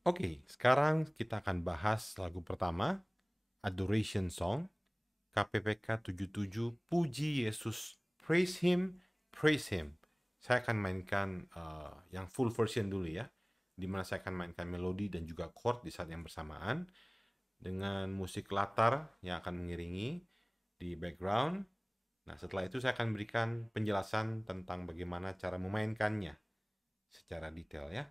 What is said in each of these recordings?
Oke, sekarang kita akan bahas lagu pertama, Adoration Song, KPPK 77, Puji Yesus, Praise Him, Praise Him. Saya akan mainkan yang full version dulu ya, di mana saya akan mainkan melodi dan juga chord di saat yang bersamaan, dengan musik latar yang akan mengiringi di background. Nah, setelah itu saya akan berikan penjelasan tentang bagaimana cara memainkannya secara detail ya.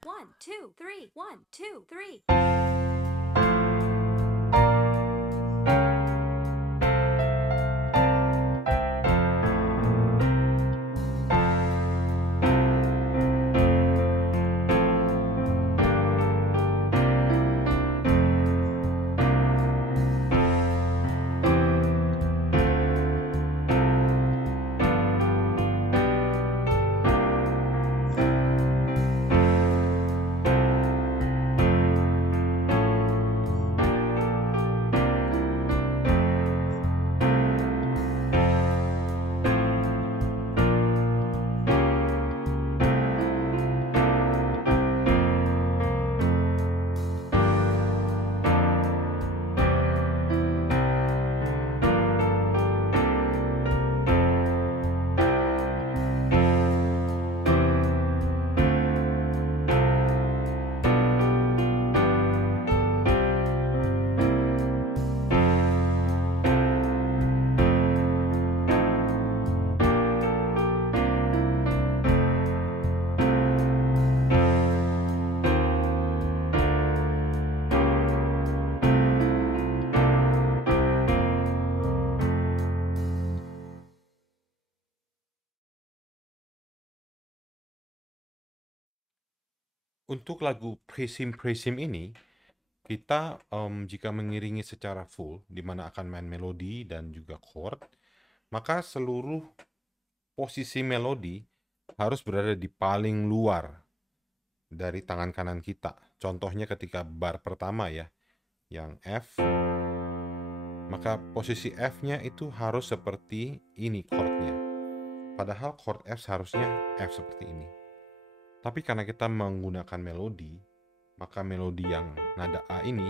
One, two, three. 1, 2, 3. Untuk lagu Praise Him ini, kita jika mengiringi secara full, di mana akan main melodi dan juga chord, maka seluruh posisi melodi harus berada di paling luar dari tangan kanan kita. Contohnya ketika bar pertama ya, yang F, maka posisi F-nya itu harus seperti ini chordnya. Padahal chord F seharusnya F seperti ini. Tapi karena kita menggunakan melodi, maka melodi yang nada A ini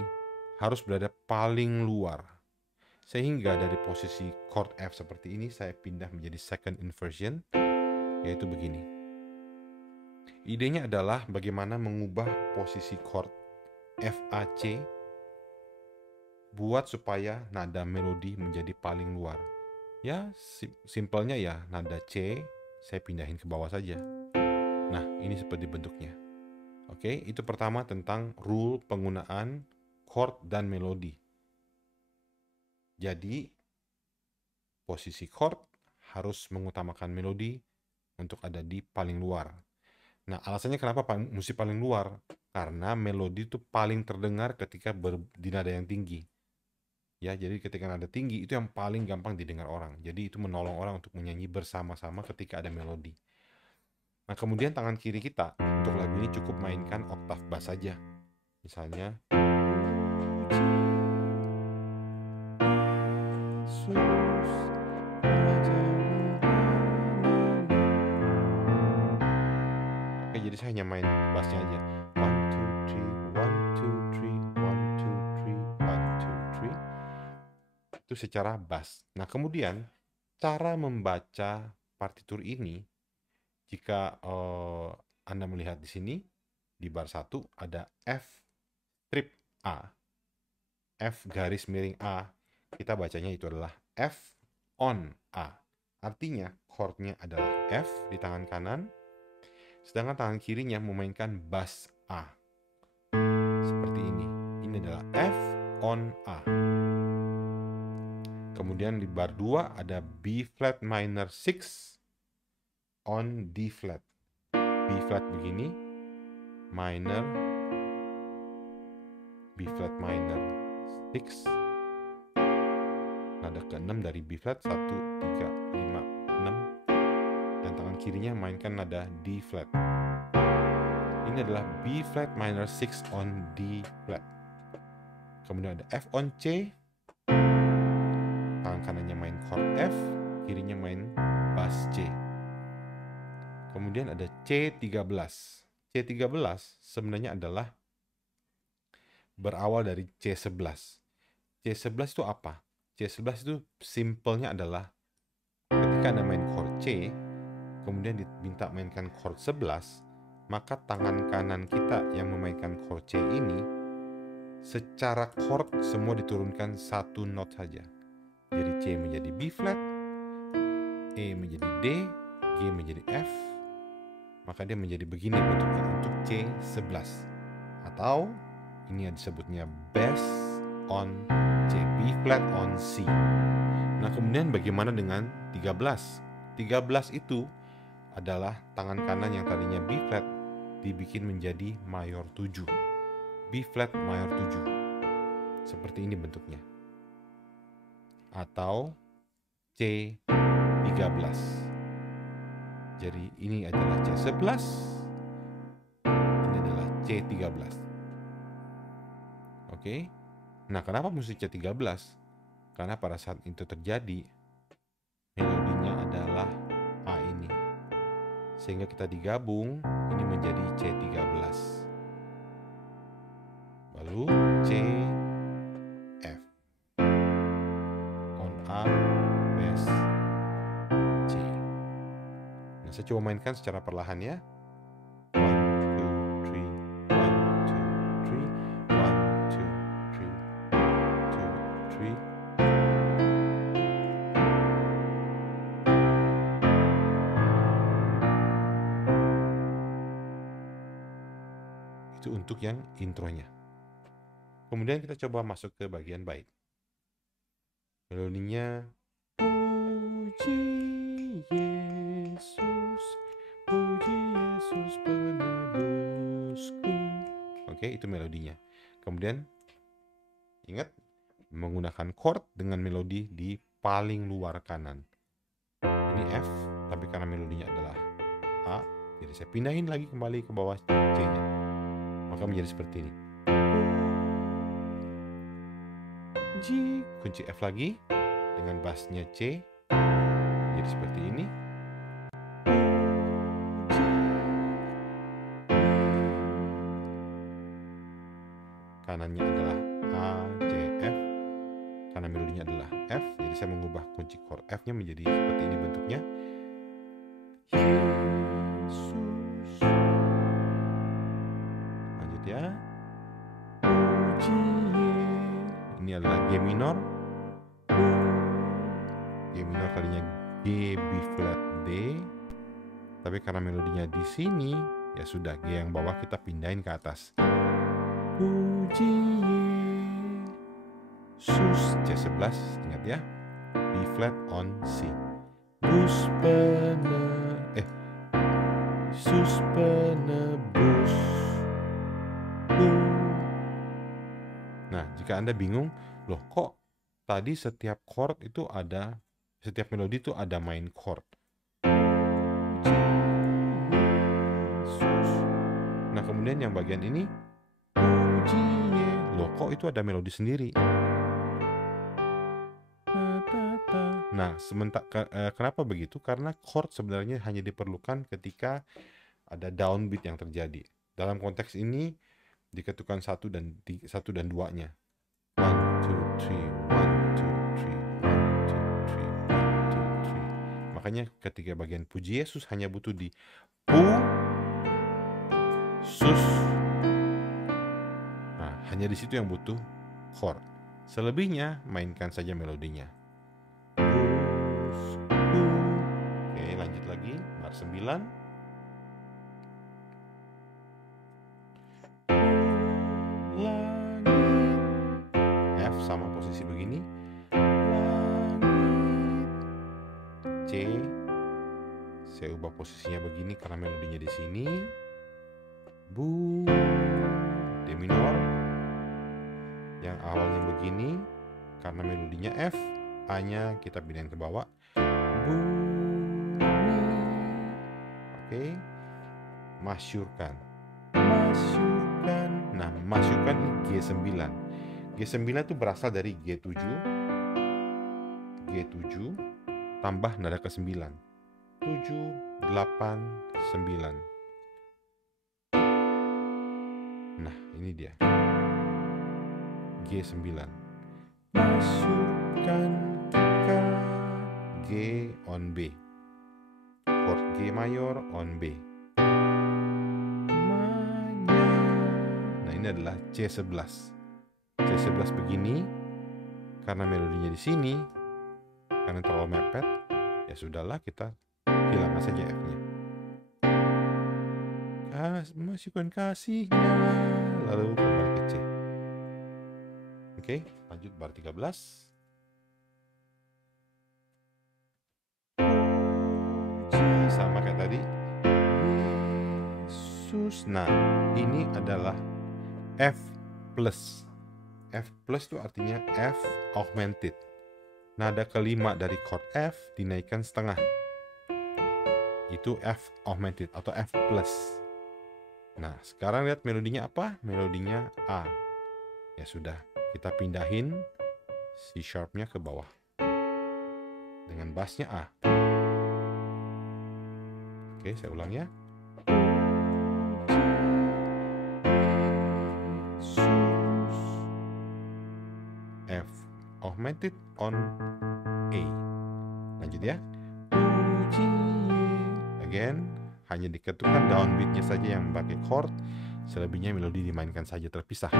harus berada paling luar. Sehingga dari posisi chord F seperti ini, saya pindah menjadi second inversion, yaitu begini. Idenya adalah bagaimana mengubah posisi chord F, A, C, buat supaya nada melodi menjadi paling luar. Ya, simpelnya ya, nada C, saya pindahin ke bawah saja. Nah, ini seperti bentuknya. Oke, itu pertama tentang rule penggunaan chord dan melodi. Jadi, posisi chord harus mengutamakan melodi untuk ada di paling luar. Nah, alasannya kenapa mesti paling luar? Karena melodi itu paling terdengar ketika di nada yang tinggi. Ya, jadi ketika nada tinggi itu yang paling gampang didengar orang. Jadi itu menolong orang untuk menyanyi bersama-sama ketika ada melodi. Nah, kemudian tangan kiri kita untuk lagu ini cukup mainkan oktav bass saja. Misalnya Oke, jadi saya hanya main bassnya aja. 1, 2, 3, 1, 2, 3, 1, 2, 3, 1, 2, 3. Itu secara bass. Nah, kemudian cara membaca partitur ini, jika Anda melihat di sini, di bar 1 ada F strip A. F garis miring A. Kita bacanya itu adalah F on A. Artinya chordnya adalah F di tangan kanan, sedangkan tangan kirinya memainkan bass A. Seperti ini. Ini adalah F on A. Kemudian di bar 2 ada B flat minor 6 on D flat. B flat begini, minor, B flat minor 6, nada ke-6 dari B flat, 1, 3, 5, 6, dan tangan kirinya mainkan nada D flat. Ini adalah B flat minor 6 on D flat. Kemudian ada F on C, tangan kanannya main chord F, kirinya main bass C. Kemudian ada C13. C13 sebenarnya adalah berawal dari C11. C11 itu apa? C11 itu simpelnya adalah ketika Anda main chord C, kemudian diminta mainkan chord 11, maka tangan kanan kita yang memainkan chord C ini secara chord semua diturunkan satu not saja. Jadi C menjadi B flat, E menjadi D, G menjadi F, maka dia menjadi begini bentuknya untuk C11. Atau ini yang disebutnya bass on C, B flat on C. Nah, kemudian bagaimana dengan 13? 13 itu adalah tangan kanan yang tadinya B flat dibikin menjadi mayor 7. B flat mayor 7. Seperti ini bentuknya. Atau C13. Jadi ini adalah C11. Ini adalah C13. Oke. Nah, kenapa mesti C13? Karena pada saat itu terjadi, melodinya adalah A ini. Sehingga kita digabung, ini menjadi C13. Lalu C, F. On A, bass, C. Nah, saya coba mainkan secara perlahan ya. 1, 2, 3, 1, 2, 3, 1, 2, 3, 2, 3. Itu untuk yang intronya. Kemudian kita coba masuk ke bagian bait. Melodinya puji Yesus, puji Yesus penebusku. Oke, itu melodinya. Kemudian ingat menggunakan chord dengan melodi di paling luar kanan. Ini F, tapi karena melodinya adalah A, jadi saya pindahin lagi kembali ke bawah C-nya. Maka menjadi seperti ini. G, kunci F lagi dengan bassnya C, jadi seperti ini. Kanannya adalah A, C, F, karena melodinya adalah F, jadi saya mengubah kunci chord F-nya menjadi seperti ini bentuknya. Yesus. Lanjut ya. Ini adalah G minor. G minor tadinya G, B flat, D. Tapi karena melodinya di sini, ya sudah G yang bawah kita pindahin ke atas. Puji Yesus, C11, ingat ya. B flat on C. Yesus penebus. Nah, jika Anda bingung, loh kok tadi setiap chord itu ada, setiap melodi itu ada main chord. Nah, kemudian yang bagian ini, loh kok itu ada melodi sendiri. Nah, kenapa begitu? Karena chord sebenarnya hanya diperlukan ketika ada downbeat yang terjadi. Dalam konteks ini, diketukan 1 dan 2-nya. 1, 2, 3, 1, 2, 3, 1, 2, 3, 1, 2, 3. Makanya ketika bagian puji Yesus hanya butuh di pu, sus. Nah, hanya di situ yang butuh chord. Selebihnya mainkan saja melodinya. Oke, lanjut lagi bar 9. Sama posisi begini. C, saya ubah posisinya begini karena melodinya di sini. Bu, D minor. Yang awalnya begini karena melodinya F, A-nya kita pindahin ke bawah. Bumi. Oke. Masyurkan. Nah, masyurkan ini G9. G9 itu berasal dari G7, G7, tambah nada ke-9. 7, 8, 9. Nah, ini dia. G9. Masukkan kita G on B. Chord G mayor on B. Nah, ini adalah C11. C11 begini. Karena melodinya di sini, karena terlalu mepet, ya sudahlah, kita hilangkan saja F-nya. Masukkan kasihnya, lalu kembali ke C. Oke, lanjut bar 13. Sama kayak tadi. Yesus. Nah, ini adalah F plus. F plus itu artinya F augmented. Nada kelima dari chord F dinaikkan setengah. Itu F augmented atau F plus. Nah, sekarang lihat melodinya apa? Melodinya A. Ya sudah, kita pindahin C sharpnya ke bawah. Dengan bassnya A. Oke, saya ulang ya. F augmented on A. Lanjut ya. Again, hanya diketukkan downbeatnya saja yang pakai chord, selebihnya melodi dimainkan saja terpisah.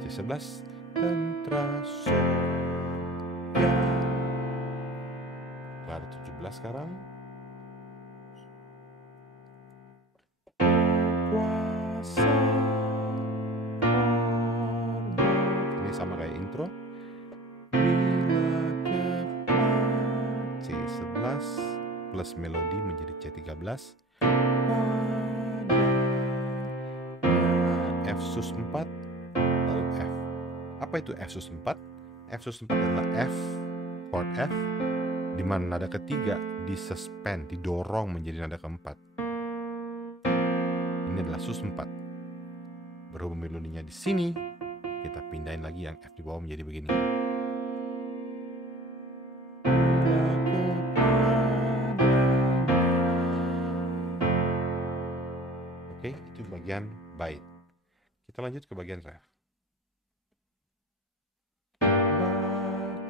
C11 tentra surga. Bar 17 sekarang. Kuasa. Ini sama kayak intro. C11 plus melodi menjadi C13. F sus 4 lalu F. Apa itu F sus 4? F sus 4 adalah F, chord F, di mana nada ketiga disuspend, didorong menjadi nada keempat. Ini adalah sus 4. Berhubung melodinya di sini, kita pindahin lagi yang F di bawah menjadi begini. Oke, itu bagian bait. Kita lanjut ke bagian ref.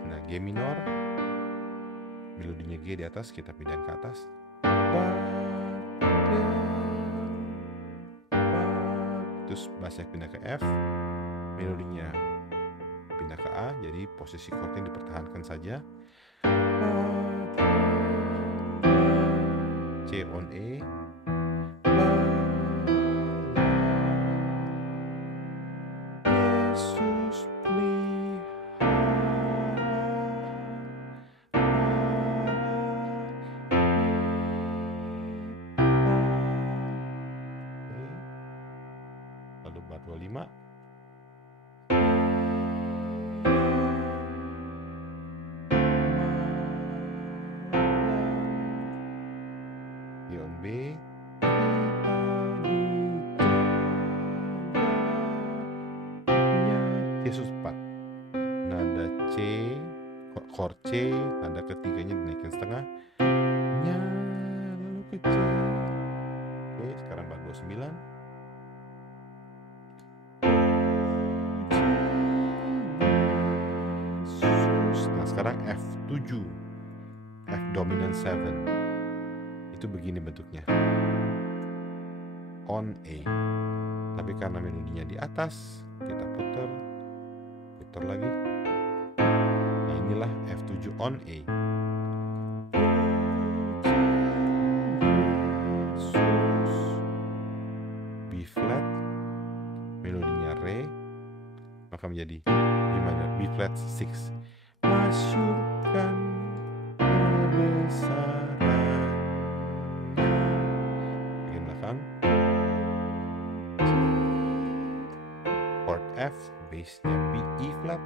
Nah, G minor, melodinya G di atas, kita pindahin ke atas. Terus bassnya pindah ke F, melodinya pindah ke A, jadi posisi chordnya dipertahankan saja. C on E. Lalu bar 25. G on B. C sus 4. Nada C, chord C, nada ketiganya dinaikkan setengah. Nya, lalu ke C. Oke, sekarang bar 29. Nah, sekarang F7. F dominant 7. Itu begini bentuknya. On A. Tapi karena melodinya di atas, kita putar lagi. Nah, inilah F7 on A. B flat, melodinya Re, maka menjadi B flat 6. Masukkan kebesaran. Bagian belakang. Chord F, bassnya B, E flat.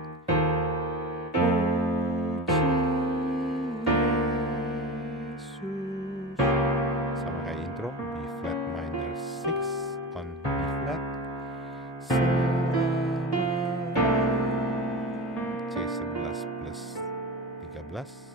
Sama kayak intro, B flat minor 6 on B flat. C7 13